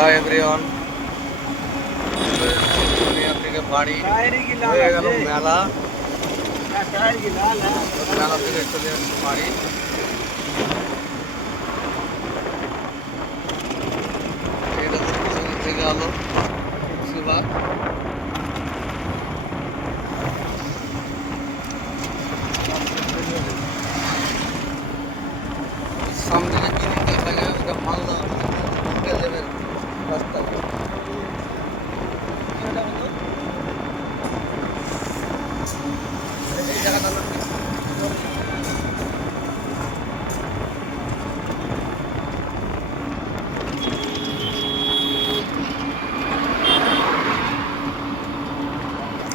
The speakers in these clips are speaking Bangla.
হাই এভরিওয়ান, দুনিয়া থেকে বাড়ি হয়ে গেল মেলা। মেলা থেকে চলে আসছে বাড়ি। এটা পিছন থেকে আলো শিবাগ। সামনে যে বিল্ডিং দেখা যায় ওটা মালদা রেলের রাস্তা। এই জায়গাটা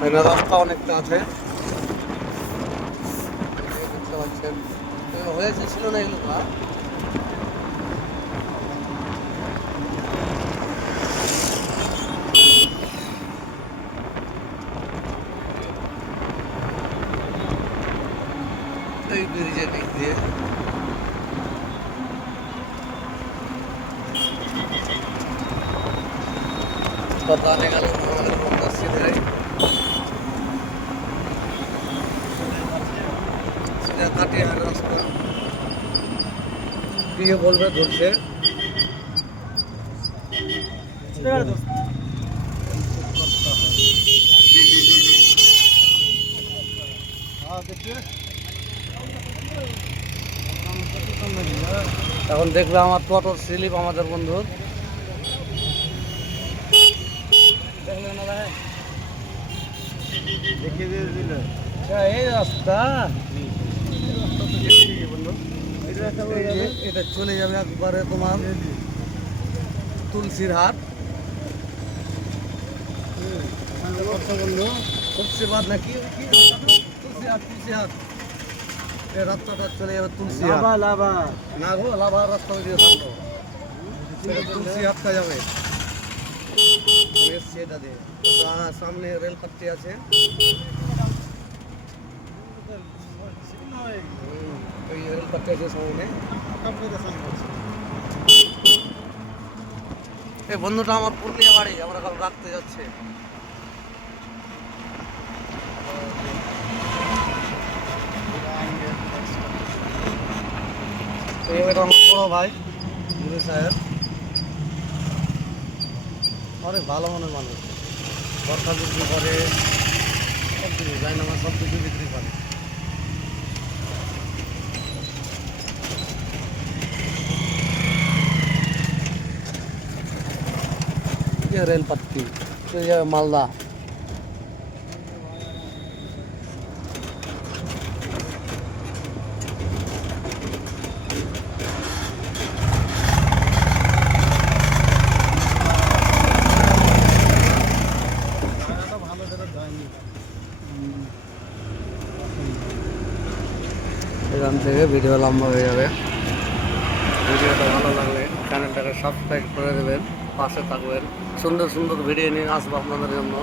এখানে রাস্তা অনেকটা আছে, দেখতে পাচ্ছেন। হয়েছে ছিল না এগুলো না। এই ব্রিজের দিক দিয়ে बताने गल सीधे सीधा काटे है रास्ता দিয়ে বলবে ধরছে। এখন দেখবে আমার টোটোর স্লিপ আমাদের বন্ধুর। এই রাস্তা এটা চলে যাবে একবারে তোমার তুলসীর হাট। বন্ধু তুলসী বাদ নাকি তুলসী হাট, তুলসী হাট। এই রাস্তাটা চলে যাবে তুলসী হাট। না গো, লাভার রাস্তা দিয়ে থাকবো, তুলসী হাটটা যাবে। এটা দিয়ে সামনে রেল পাট্টি আছে। ওই রেল পাট্টি আছে সামনে। এই বন্ধুটা আমার পুরুলিয়া বাড়ি, আমরা কাল রাখতে যাচ্ছে। এটা আমার বড় ভাই গুরু সাহেব, অনেক ভালো মনের মানুষ। বর্ষা বিক্রি করে, সব কিছু যায় না, আমার সব কিছু বিক্রি করে। রেল পাত্তি মালদা। এখান থেকে ভিডিও লম্বা হয়ে যাবে। ভিডিওটা ভালো লাগলে চ্যানেলটাকে সাবস্ক্রাইব করে দেবেন, পাশে থাকবেন। সুন্দর সুন্দর ভিডিও নিয়ে আসবো আপনাদের জন্য।